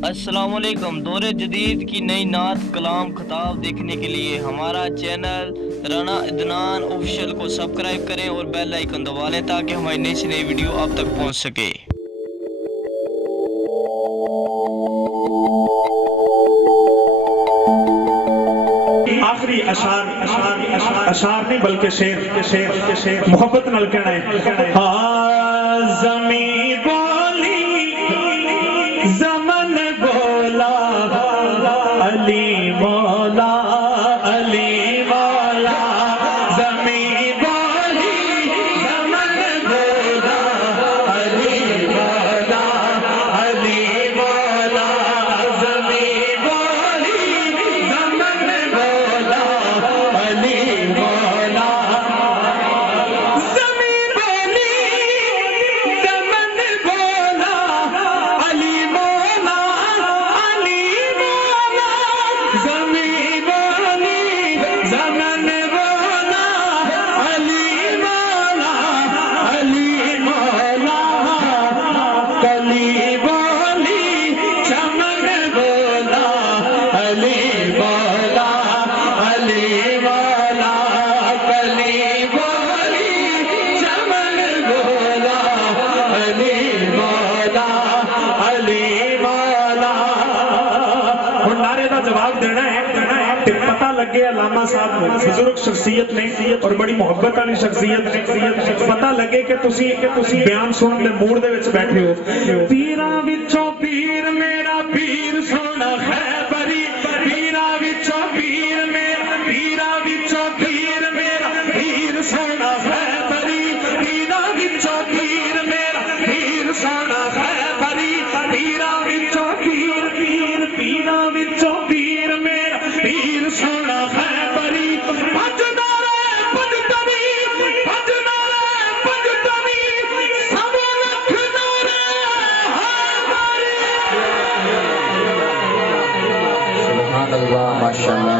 السلام علیکم۔ دور جدید کی نئی نعت کلام خطاب دیکھنے کے لیے ہمارا چینل رانا عدنان آفیشیل کو سبسکرائب کریں اور بیل آئیکن دبا لیں تاکہ ہماری نئی سے نئی ویڈیو آپ تک پہنچ سکے۔ آخری اشعار نہیں بلکہ شعر محبت نال کہنا ہے۔ زمین بولی زمن بولا علی مولا علی مولا زمین بولی زمن بولا علی مولا علی مولا زمین بولی زمن بولا علی مولا زمین بولی زمن بولا علی مولا علی مولا زمین بولی زمن بولا علی مولا علی مولا کلی بولی چمن بولا علی مولا علی مولا کلی بولی چمن بولا علی مولا علی مولا۔ ہن نعرے دا جواب دینا ہے تے پتہ لگے علامہ صاحب بزرگ شخصیت نے اور بڑی محبت والی شخصیت نے، پتہ لگے کہ تسی بیان سنن دے موڈ دے وچ بیٹھے ہو۔ پیراں وچوں پیر میرا پیر سونا خیبری، پیراں وچوں پیر میرا پیراں وچوں پیر میرا پیر سونا خیبری، پیراں وچوں پیر میرا پیر سونا خیبری، پیراں وچوں پیر پیراں وچوں پیر میرا پیر سونا خیبری۔ بجدا رہے بجتوی بجدا رہے بجتوی سب لکھ نعرے حیدری۔ سبحان اللہ، ماشاء اللہ۔